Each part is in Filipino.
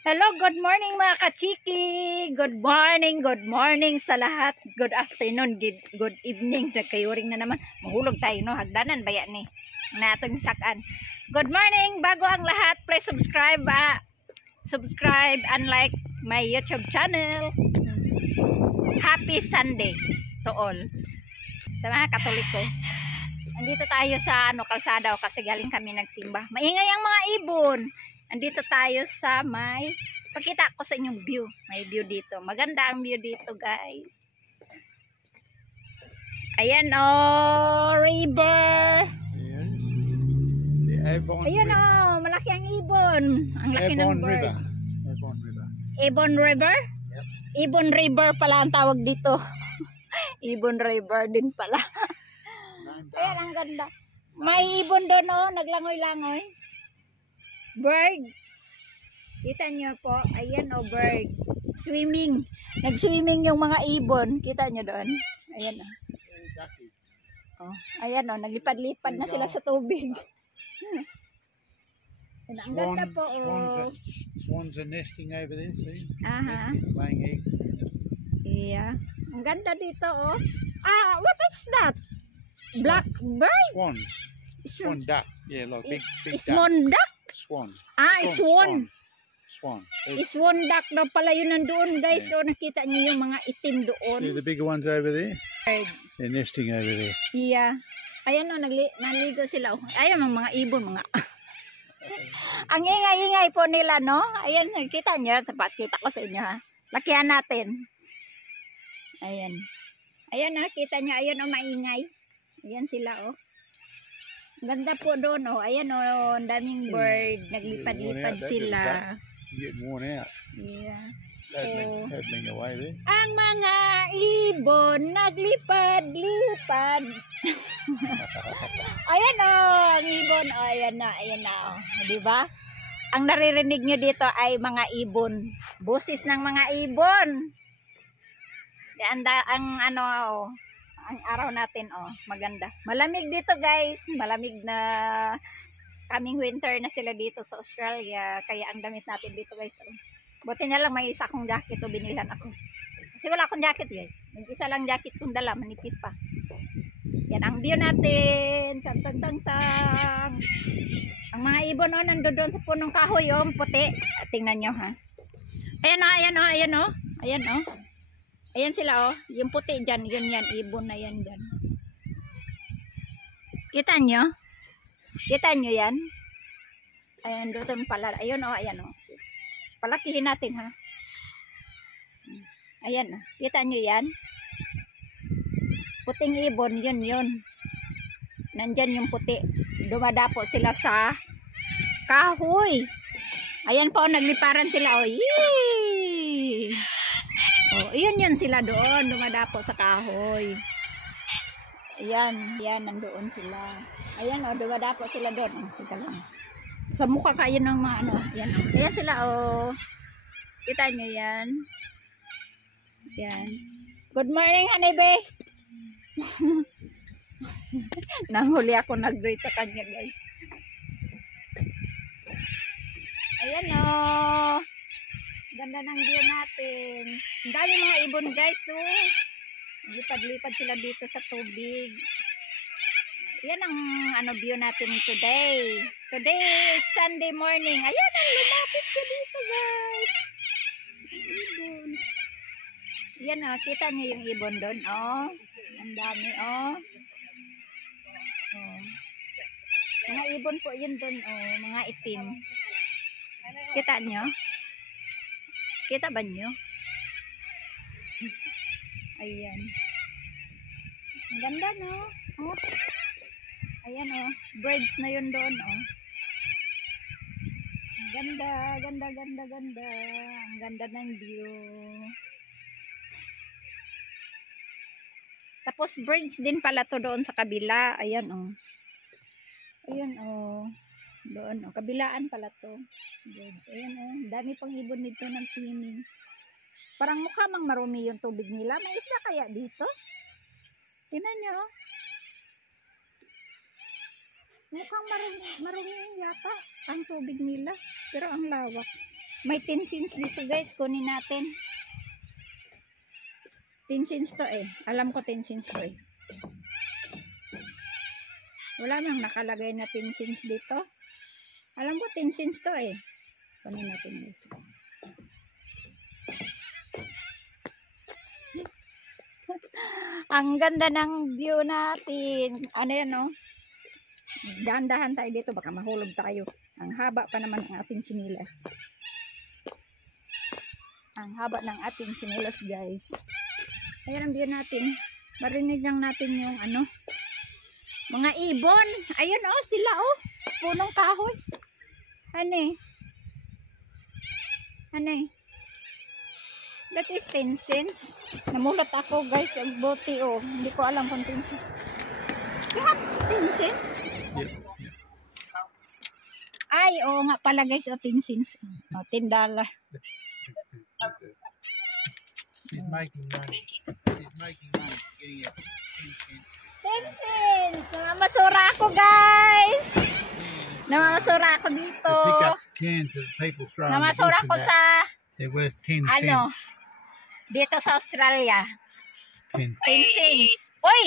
Hello, good morning mga kachiki. Good morning sa lahat. Good afternoon, good evening. Nagkayuring na naman. Mahulog tayo, no? Hagdanan, baya ni. Na atong sakan. Good morning, bago ang lahat. Please subscribe and like my YouTube channel. Happy Sunday to all. Sa mga Katoliko. Andito tayo sa kalsada kasi galing kami nagsimba. Maingay ang mga ibon. Andito tayo sa pakita ko sa inyong view. May view dito. Maganda ang view dito, guys. Ayan river. Yes. Ayan malaki ang ibon. Ang laki ng bird. Ibon River? Yep. Ibon River pala ang tawag dito. Ibon River din pala. Ayan, ang ganda. May ibon doon, naglangoy-langoy. Bird. Kita nyo po. Ayan bird. Swimming. Nag-swimming yung mga ibon. Kita nyo doon. Ayan ayan naglipad-lipad na sila sa tubig. Ang ganda po. Swans are nesting over there, see? Laying eggs. Yeah. Ang ganda dito, what is that? Black bird? Swans. Swan duck. Yeah, like big duck. Swan duck? Swan. Swan. Swan. Swan duck daw pala yun nandoon, guys. Yeah. Nakita niyo yung mga itim doon. See the bigger ones over there? They're nesting over there. Yeah. Ayan naligo sila. Ayan ang mga ibon, mga ang ingay-ingay po nila, no? Ayan, kita niyo, kita ko sa inyo, ha. Lakihan natin. Ayan. Ayan, kita niyo, ayan maingay. Ayan sila, Ganda po doon, ayan, ang daming bird, naglipad-lipad sila. Getting worn out. Yeah. Paddling away there. Ang mga ibon naglipad-lipad. Ayan ang ibon. Ayan na. Di ba? Ang naririnig nyo dito ay mga ibon. Busis ng mga ibon. Ang araw natin, maganda. Malamig dito, guys. Malamig na kaming winter na sila dito sa Australia. Kaya ang damit natin dito, guys. Buti na lang may isa akong jacket binilhan ako. Kasi wala akong jacket, guys. Nag-isa lang jacket kong dala, manipis pa. Yan ang view natin. Tang. Ang mga ibon nandoon sa punong kahoy, puti. Tingnan nyo, ha. Ayan. Ayan sila, yung puti dyan, yan, ibon na yan dyan. Kita nyo? Kita nyo yan? Ayan, doon pala. Ayan. Palakihin natin, ha. Ayan, kita nyo yan? Puting ibon, yun. Nandyan yung puti. Dumadapo sila sa kahoy. Ayan po, nagliparan sila, Yee! Yun sila doon, dumadapo sa kahoy. Ayan, nandoon sila. Ayan, dumadapo sila doon. Teka lang. Sa mukha kayo ng mga Ayan sila, Kita nyo yan? Yan. Good morning, honeybee. Nanghuli ako nag-greet sa kanya, guys. Ayan ganda ng view natin. Ang dami mga ibon, guys. Lipad-lipad sila dito sa tubig. Yan ang view natin today. Today is Sunday morning. Ayan ang lumapit siya dito, guys. Ibon. Yan kita niyo yung ibon doon, Ang dami, Mga ibon po yun doon, mga itim. Kita niyo? Kita ba niyo? Ayan. Ang ganda, no? Ayan, birds na yun doon, Ganda. Ang ganda ng view. Tapos birds din pala to doon sa kabila. Ayan, Ayan, doon, kabilaan pala to. Birds. Ayan, dami pang ibon dito ng swimming. Parang mukha mang marumi yung tubig nila. May isda kaya dito? Tingnan nyo, Mukhang marumi yata ang tubig nila. Pero ang lawak. May 10 cents dito guys, kunin natin. 10 cents to eh. Alam ko 10 cents to eh. Wala nang nakalagay na 10 cents dito. Alam ko 10 cents to eh. Kunin natin guys. Ang ganda ng view natin. Ano yan oh? Dahan-dahan tayo dito, baka mahulog tayo. Ang haba pa naman ng ating sinilas. Ang haba ng ating sinilas guys. Ayan ang view natin. Marinig lang natin yung ano, mga ibon. Ayun oh, sila oh. Punong kahoy. Ano eh? That is 10 cents. Namulat ako guys, ang bote oh. Hindi ko alam kung 10 cents. You have 10 cents? Yep. Ay, oo nga pala guys, o 10 cents. O, $10. She's making money. She's making money. Getting it. 10 cents! Namamasura ako guys! Namamasura ako dito. They pick up cans that people throw in the Namamasura bush ako and sa, that. They're worth 10 ano, cents. dito sa Australia. 10. 10 cents. Uy!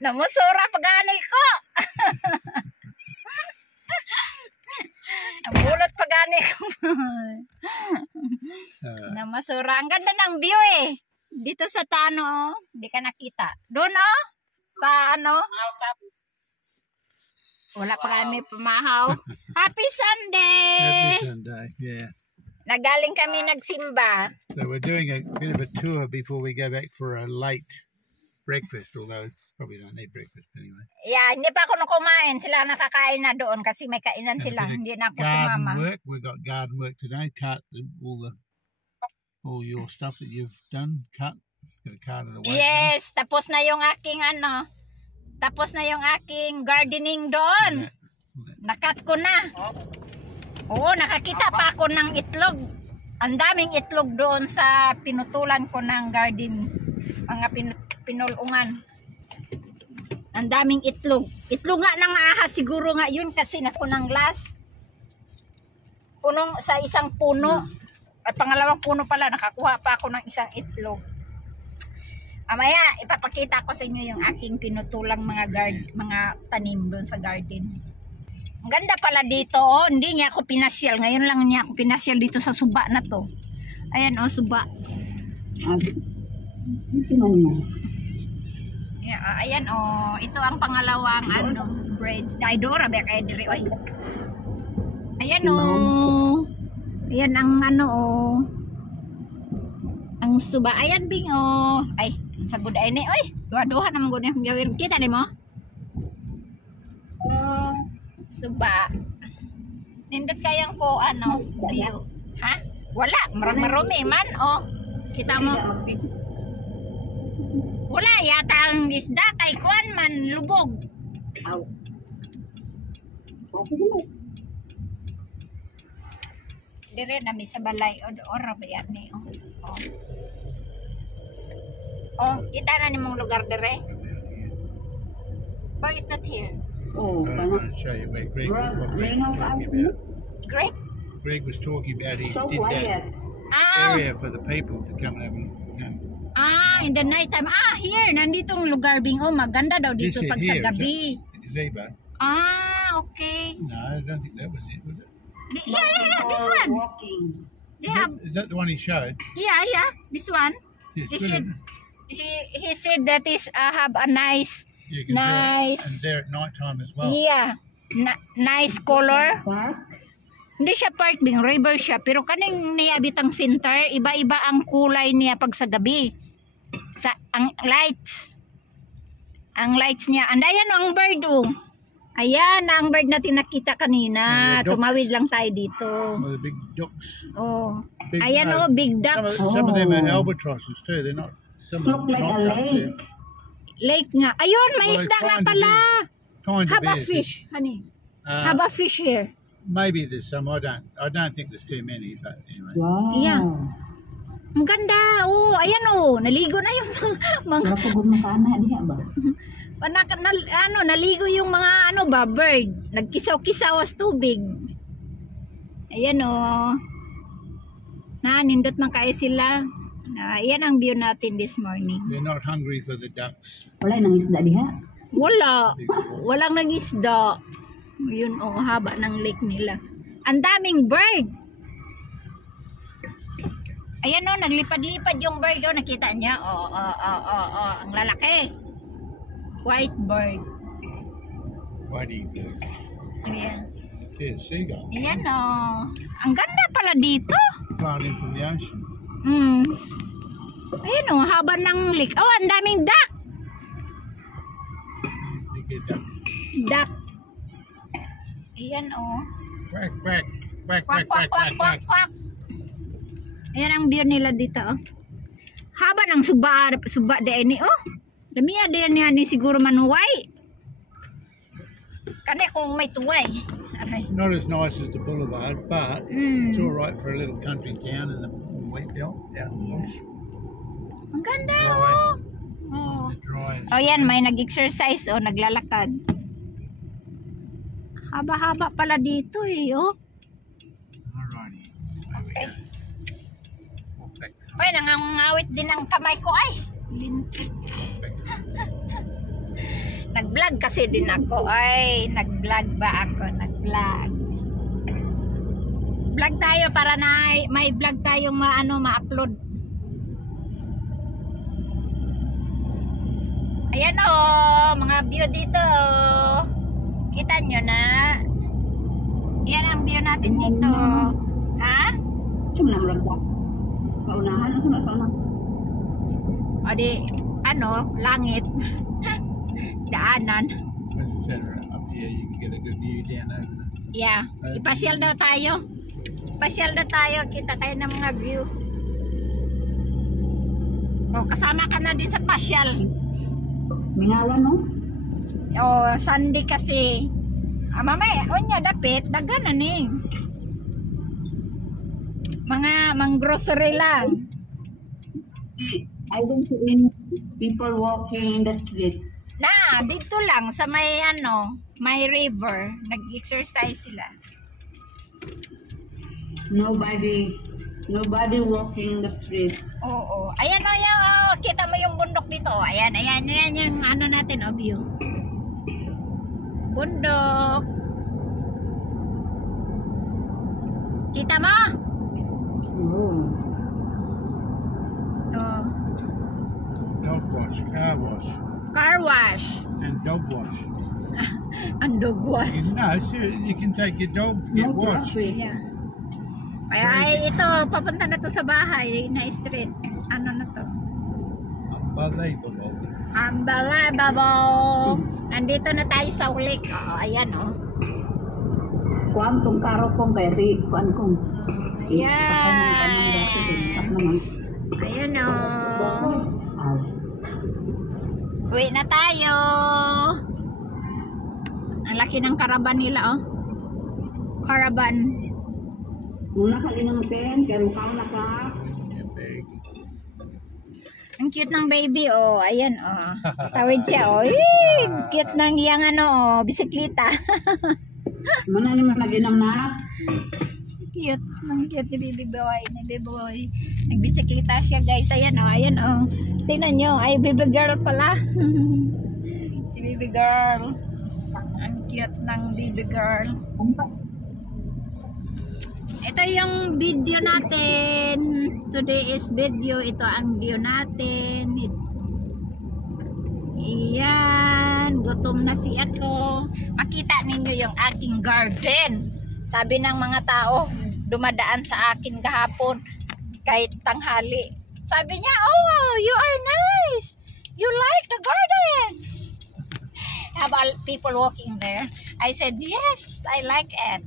Namusura pagani ko. Namulot pagani ko. Namasura. Ang ganda ng view eh. Dito sa Tano oh. Hindi ka nakita. Doon oh. Sa ano. Wala pa kami pamahaw. Happy Sunday! Happy Sunday, yeah. Nagaling kami nagsimba. So we're doing a bit of a tour before we go back for a late breakfast, although probably don't need breakfast anyway. Yeah, hindi pa ako kumain. Sila nakakain na doon kasi may kainan sila. Hindi na ako sumama. Garden work. We've got garden work today. Cut all your stuff that you've done. Cut. Got a cart of the way. Yes, tapos na yung aking ano. Tapos na yung aking gardening doon. Nakat ko na. Oo, nakakita pa ako ng itlog. Ang daming itlog doon sa pinutulan ko ng garden. Mga pinulungan. Ang daming itlog. Itlog nga ng ahas siguro nga yun kasi nakunang last. Punong sa isang puno. At pangalawang puno pala, nakakuha pa ako ng isang itlog. Amaya, ipapakita ko sa inyo yung aking pinutulang mga tanim doon sa garden. Ang ganda pala dito, oh. Hindi niya ako pinasyal. Ngayon lang niya ako pinasyal dito sa suba na to. Ayan, oh, suba. Yeah, ayan, oh. Ito ang pangalawang, ano, braids. Ay, Dora, ba kaya diri, oy. Ayan, oh. Ayan ang, ano, oh. Ang suba. Ayan, Bing, oh. Ay, sa good ay ni, oy. Duha-duha naman good yung gawin. Kita ni mo? Suba. Nindot kayang ko, ano, view. Ha? Wala. Marami man, oh. Kita mo? Wala. Yata ang isda kay kuan man, lubog. Dire na may sa balay. O, ba yan ni, oh. Oh. Oh, kita na ni mong lugar dire. Where is that here? I'm going to show you where Greg was talking about. Greg? Greg was talking about he did that area for the people to come and have a look. In the night time. Here. Nanditong lugar, Bing. Oh, maganda daw dito This is pag here, sa gabi. Gazebo. Okay. No, I don't think that was it, was it? Yeah. This one. Yeah. Is that the one he showed? Yeah. This one. Yes, He good, said, isn't it? he said that is have a nice, You can nice. do it. And there at night time as well. Yeah. Nice color. Hindi siya park, Bing. River siya. Pero kaning niabit ang center, iba-iba ang kulay niya pag sa gabi. Ang lights. Ang lights niya. Andayan ang bird, oh. Ayan, ang bird natin nakita kanina. Tumawid lang tayo dito. Well, the big ducks. Oh. Big, Ayan, oh, big ducks. Some of them are albatrosses too. They're not. Some of them not up there. Lake nga. Ayun, may Well, isda nga kind of pala. Kind of Haba is. fish, honey. Uh, Haba fish here. Maybe there's some. I don't think there's too many. But anyway. Yeah. Ang ganda. Oh, ayan oh. Naligo na yung mga naligo yung mga bird. Nagkisaw-kisaw sa tubig. Ayan o. Nindot man kayo sila. Ayan ang view natin this morning. They're not hungry for the ducks. Wala nang isda diha. Wala. Walang nangisda. Yun o, haba ng lake nila. Ang daming bird. Ayan o, naglipad-lipad yung bird o. Nakita niya? Ang lalaki. White bird. Whitey bird. Ayan. Yeah, seagull. Ayan o. Ang ganda pala dito. Flying in from the ocean. Ayan o, haba ng lake. Oh, ang daming duck. You get duck. Duck. Ayan o. Quack, quack. Quack, Quack, quack, quack, quack, quack, quack, quack, quack. quack. Ayan ang view nila dito oh. Haba ng suba de ini oh. Dami din ni siguro manuway. Kani kung may tuway. Aray. Not as nice as the boulevard, but it's all right for a little country town in the wheat belt out in the bush. Ang ganda Dry. oh. Oh. The dry. Oh yan, may nag-exercise oh, naglalakad. Haba-haba pala dito eh oh. Alrighty. Okay. Walk back. Ay, nangangawit din ang kamay ko ay. Lintik. Nag-vlog kasi din ako. Ay, nag-vlog ba ako? Nag-vlog. Vlog tayo para na may vlog tayong ma-upload. Ayan oh, mga view dito oh. Kita nyo na. Yan ang view natin dito. Ha? Sumna mo lang. Kaunahan ang sumna. O di, langit. Daanan. Up here, you can get a good view down over there. Yeah. Ipasyal daw tayo. Ipasyal daw tayo. Kita tayo ng mga view. O, kasama ka na din sa pasyal. Mingawan no? O, Sunday kasi. Mamaya, onya, dapit. Dagana ni. Mga grocery lang. I don't see people walking in the street. Na, dito lang sa may may river. Nag-exercise sila. Nobody walking in the street. Oo. Ayan o, yan, oh, kita mo yung bundok dito. Ayan yung natin, view. Bundok. Kita mo? Oh. Oh. Dog wash, car wash, Car wash. and dog wash. Ang dog wash. You can take your dog to get No washed. traffic. Yeah. Ay, ito, papunta na to sa bahay na street. Ano na to? Unbelievable. Unbelievable. Andito na tayo sa lake. Oh, ayan oh. Kuan tong karo kong kay kuan kong. Ayan. Ayan oh. Uwi na tayo. Ang laki ng caravan nila oh. Caravan. Muna ka linang pen, kaya mukha na ka. Your bag. Ang cute ng baby oh. Ayan oh. Tawid siya oh. Cute ng yang oh, bisikleta. Mana ni maginam na? Cute. Ang cute ni baby boy. Nagbisikleta siya guys. Ayan oh. Tingnan nyo. Ay, baby girl pala. Si baby girl. Ang cute ng baby girl. Ito yung video natin. Today is video. Ito ang view natin. Iyan. Gutom na si ako. Makita ninyo yung aking garden. Sabi ng mga tao, dumadaan sa akin kahapon kahit tanghali. Sabi niya, oh, you are nice. You like the garden. Have people walking there? I said, yes, I like it.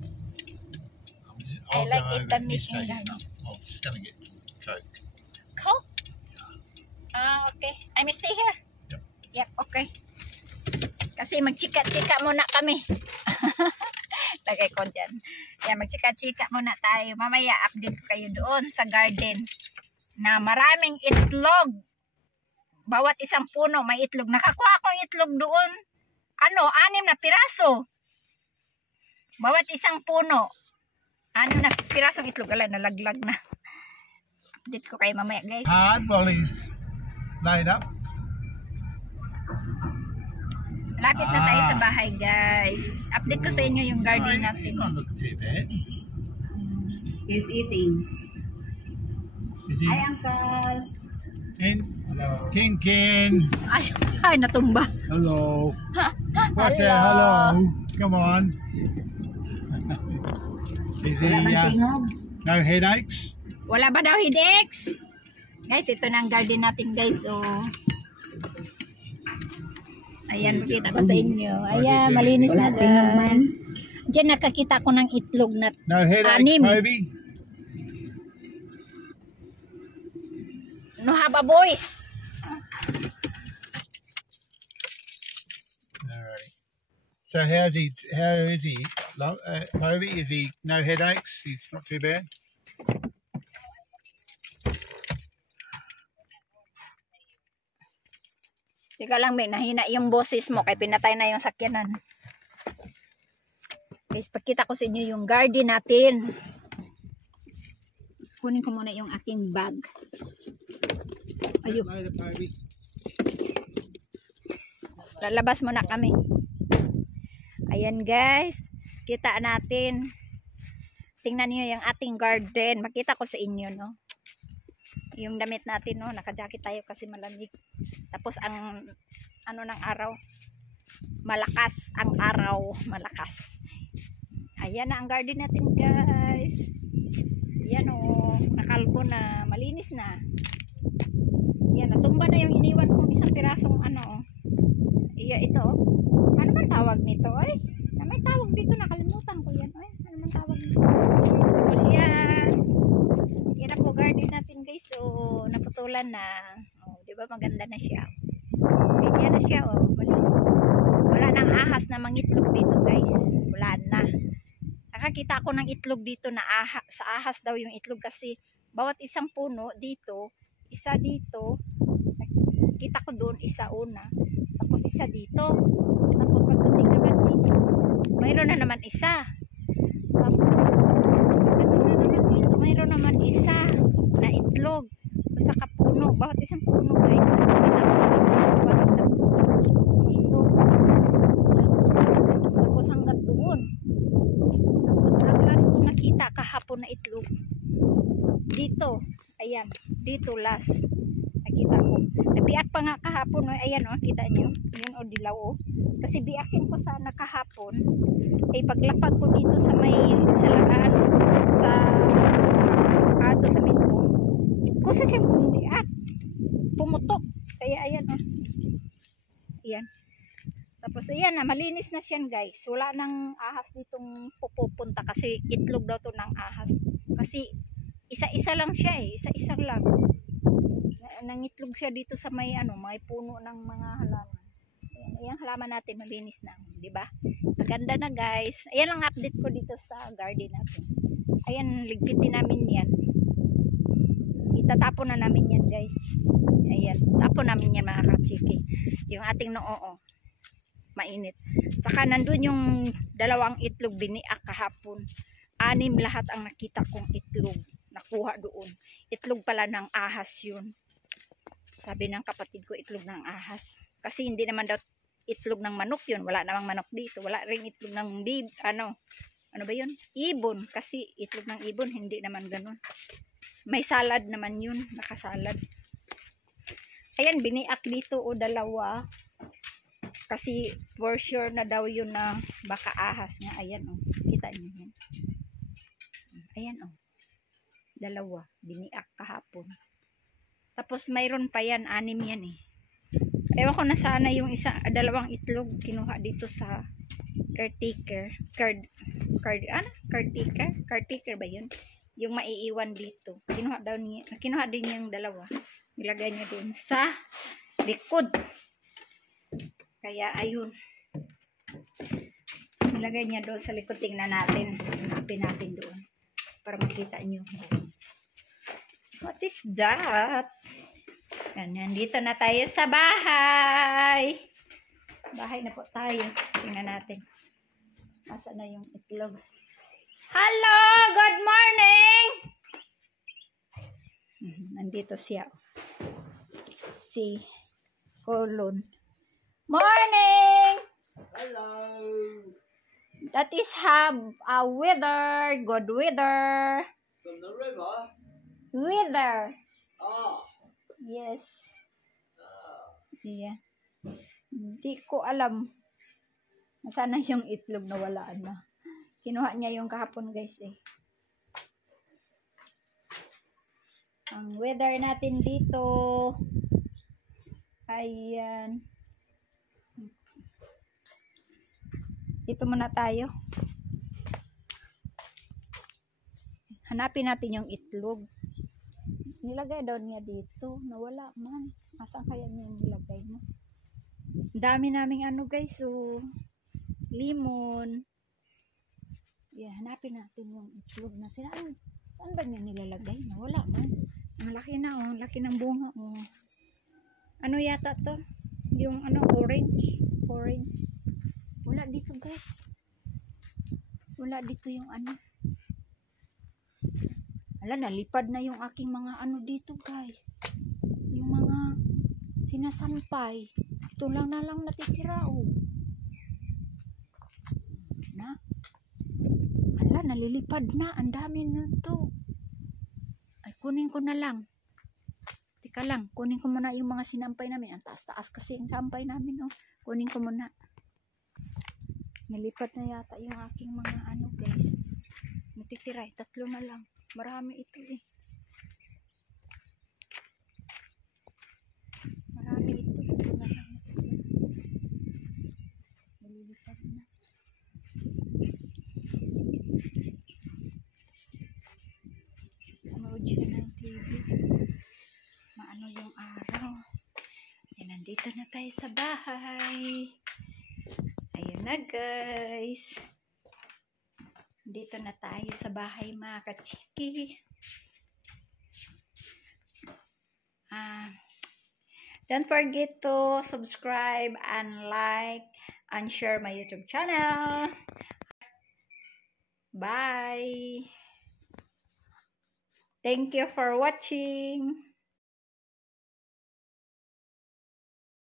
I like it, the making garden. I'm just going to get Coke. Coke? Okay. I'm stay here? Yep. Yep, okay. Kasi magchika-chika muna kami. Lagay ko dyan. Yan, magchika-chika muna tayo. Mamaya, update ko kayo doon sa garden. Na maraming itlog. Bawat isang puno may itlog. Nakakuha akong itlog doon. 6 na piraso. Bawat isang puno. Ano na, pirasong itlog, ala, nalaglag na. Update ko kayo mamaya, guys. Hard while he's laid up. Lapit na tayo sa bahay, guys. Update ko sa inyo yung garden natin. He's not looking too bad. He's eating. Is he? Hi, Uncle. Ken? Hello. Ken. Ay, natumba. Hello. What's Hello. that? Hello. Come on. Is he, Wala bang tingog? no headaches? Wala ba daw headaches? Guys, ito na ang garden natin, guys. Oh. Ayan, makita ko sa inyo. Ayan, malinis na, guys. Diyan nakakita ko ng itlog na No headaches, Anim. Toby? no have a voice. Alright. So how is he? Toby, is he no headaches? He's not too bad? Teka lang, may nahina yung boses mo kaya pinatay na yung sakyanan. Guys, pagkita ko sa inyo yung garden natin. Kunin ko muna yung aking bag. Ayun, Later, Toby. lalabas muna kami. Ayan, guys. Kita natin. Tingnan niyo yung ating garden. Makita ko sa inyo, no? Yung damit natin, no? Naka-jacket tayo kasi malamig. Tapos ang ano ng araw, malakas ang araw, malakas. Ayan na ang garden natin, guys. Ayan, oh, nakalbo na, malinis na. Ayan, natumba na yung iniwan kong isang pirasong ano, oh. Iya, ito, oh. Ano man tawag nito, ay? Na may tawag dito, nakalimutan ko yan, ay. Ano man tawag nito? Tapos yan. Yan na po garden natin, guys. So, naputulan na. Oh, di ba maganda na siya? Ganyan na siya, oh. Malinis. Wala nang ahas na mangitlog dito, guys. Wala na. Nakakita ako ng itlog dito na sa ahas daw yung itlog kasi bawat isang puno dito, isa dito, nakita ko doon, isa una, tapos isa dito, tapos pagdating naman dito, mayroon na naman isa, tapos pagdating na naman dito, mayroon naman isa na itlog sa kapuno, bawat isang puno, guys. Nakikita ko bawat isang puno dito, tapos hanggang doon. Tapos ang last ko nakita kahapon na itlog dito, ayan, dito last nakita ko, nabiak pa nga kahapon, oh. Ayan, oh, kita nyo yun, oh, dilaw, oh. Kasi biakin ko sana kahapon ay paglapag ko dito sa may sa lagaan sa ato sa minto kusa siyang bumiak, pumutok, kaya ayan, oh. Ayan. Tapos ayan na, malinis na siyan, guys. Wala nang ahas ditong pupunta kasi itlog daw to ng ahas. Kasi isa-isa lang siya, eh. Isa-isa lang. Nangitlog siya dito sa may ano, may puno ng mga halaman. Ayan, ayan halaman natin, malinis na, 'di ba? Maganda na, guys. Ayan lang update ko dito sa garden natin. Ayan, ligpitin namin 'yan. Itatapon na namin 'yan, guys. Ayan, tapon namin 'yan, mga kachiki. Yung ating noo, mainit. Saka nandun yung dalawang itlog biniak kahapon. 6 lahat ang nakita kong itlog. Nakuha doon. Itlog pala ng ahas yun. Sabi ng kapatid ko, itlog ng ahas. Kasi hindi naman daw itlog ng manok yun. Wala namang manok dito. Wala rin itlog ng ano ba yun? Ibon. Kasi itlog ng ibon, hindi naman ganun. May salad naman yun. Nakasalad. Ayan, biniak dito o dalawa. Kasi for sure na daw yun na baka ahas nga. Ayan, oh. Kita niyo yan. Ayan, oh. Dalawa. Biniak kahapon. Tapos mayroon pa yan. 6 yan, eh. Ewan ko na sana yung dalawang itlog kinuha dito sa caretaker. Caretaker ba yun? Yung maiiwan dito. Kinuha din yung dalawa. Nilagay niya doon sa likod. Kaya ayun, nilagay niya doon sa likod. Tingnan natin, hanapin natin doon para makita nyo. What is that? Nandito na tayo sa bahay. Bahay na po tayo. Tingnan natin. Nasaan na yung itlog? Hello! Good Nandito siya. Si Colon. Morning! Hello. That is have a weather. Good weather. From the river? Weather. Ah. Yes. Ah. Yeah. Hindi ko alam. Nasaan na yung itlog na walaan na. Kinuha niya yung kahapon guys eh. Ang weather natin dito. Ayan. Dito muna tayo. Hanapin natin yung itlog. Nilagay daw niya dito. Nawala man. Asan kaya niya nilagay mo? Dami naming ano guys. So, limon. Yeah, hanapin natin yung itlog na sila. Saan ba niya nilalagay? Nawala man. Ang laki na oh. Laki ng bunga oh. Ano yata to? Yung ano orange. Orange. Wala dito guys. Wala dito yung ano. Ala, nalipad na yung aking mga ano dito guys. Yung mga sinasampay. Ito lang na lang natitira oh. Na? Ala, nalilipad na. Ang dami na to. Ay, kunin ko na lang. Teka lang. Kunin ko muna yung mga sinampay namin. Ang taas-taas kasi yung sampay namin oh. Kunin ko muna. Nalipad na yata yung aking mga ano guys. Natitira. Tatlo na lang. Marami ito eh. Marami ito. Ito na lang natitira. Nalilipad na. Manood siya ng TV. Maano yung araw. Ay, nandito na tayo sa bahay. Ayun na guys. Dito na tayo sa bahay mga kachiki. Don't forget to subscribe and like and share my YouTube channel. Bye. Thank you for watching.